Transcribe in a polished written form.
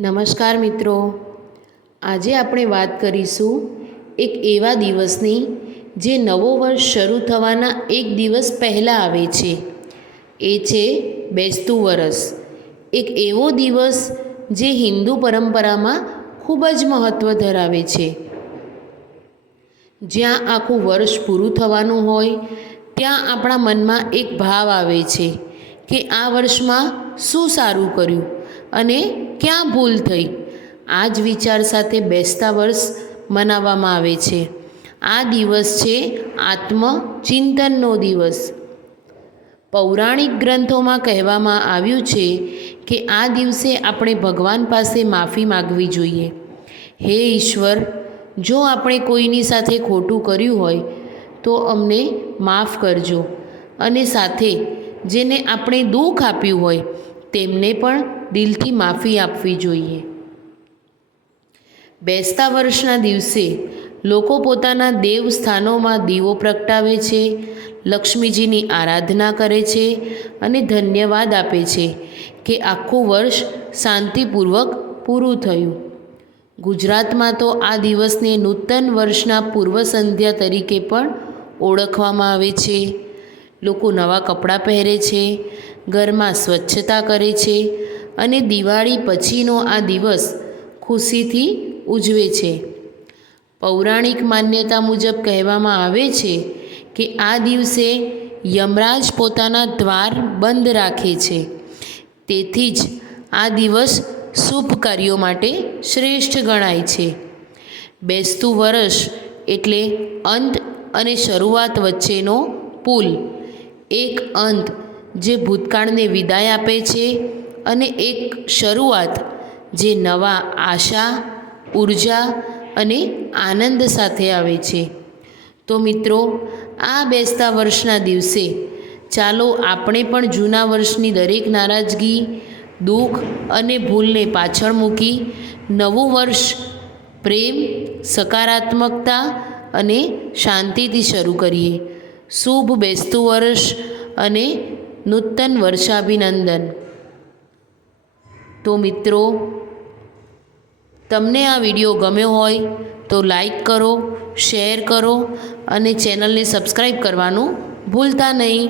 નમસ્કાર મિત્રો, આજે આપણે વાત કરીશું એક એવા દિવસની જે નવો વર્ષ શરૂ થવાના એક દિવસ પહેલાં આવે છે. એ છે બેસતું વરસ. એક એવો દિવસ જે હિન્દુ પરંપરામાં ખૂબ જ મહત્ત્વ ધરાવે છે. જ્યાં આખું વર્ષ પૂરું થવાનું હોય ત્યાં આપણા મનમાં એક ભાવ આવે છે કે આ વર્ષમાં શું સારું કર્યું અને ક્યાં ભૂલ થઈ. આ જ વિચાર સાથે બેસતા વર્ષ મનાવવામાં આવે છે. આ દિવસ છે આત્મચિંતનનો દિવસ. પૌરાણિક ગ્રંથોમાં કહેવામાં આવ્યું છે કે આ દિવસે આપણે ભગવાન પાસે માફી માગવી જોઈએ. હે ઈશ્વર, જો આપણે કોઈની સાથે ખોટું કર્યું હોય તો અમને માફ કરજો, અને સાથે જેને આપણે દુઃખ આપ્યું હોય તેમને પણ દિલથી માફી આપવી જોઈએ. બેસતા વર્ષના દિવસે લોકો પોતાના દેવસ્થાનોમાં દીવો પ્રગટાવે છે, લક્ષ્મીજીની આરાધના કરે છે અને ધન્યવાદ આપે છે કે આખું વર્ષ શાંતિપૂર્વક પૂરું થયું. ગુજરાતમાં તો આ દિવસને નૂતન વર્ષના પૂર્વ સંધ્યા તરીકે પણ ઓળખવામાં આવે છે. લોકો નવાં કપડાં પહેરે છે, ઘરમાં સ્વચ્છતા કરે છે અને દિવાળી પછીનો આ દિવસ ખુશીથી ઉજવે છે. પૌરાણિક માન્યતા મુજબ કહેવામાં આવે છે કે આ દિવસે યમરાજ પોતાના દ્વાર બંધ રાખે છે. તેથી જ આ દિવસ શુભ કાર્યો માટે શ્રેષ્ઠ ગણાય છે. બેસતું વર્ષ એટલે અંત અને શરૂઆત વચ્ચેનો પુલ. એક અંત જે ભૂતકાળને વિદાય આપે છે અને એક શરૂઆત જે નવા આશા, ઉર્જા અને આનંદ સાથે આવે છે. તો મિત્રો, આ બેસતા વર્ષના દિવસે ચાલો આપણે પણ જૂના વર્ષની દરેક નારાજગી, દુઃખ અને ભૂલને પાછળ મૂકી નવું વર્ષ પ્રેમ, સકારાત્મકતા અને શાંતિથી શરૂ કરીએ. શુભ બેસતું વર્ષ અને નૂતન વર્ષાભિનંદન. તો મિત્રો, તમને આ વિડીયો ગમ્યો હોય તો લાઈક કરો, શેર કરો અને ચેનલને સબસ્ક્રાઈબ કરવાનું ભૂલતા નહીં.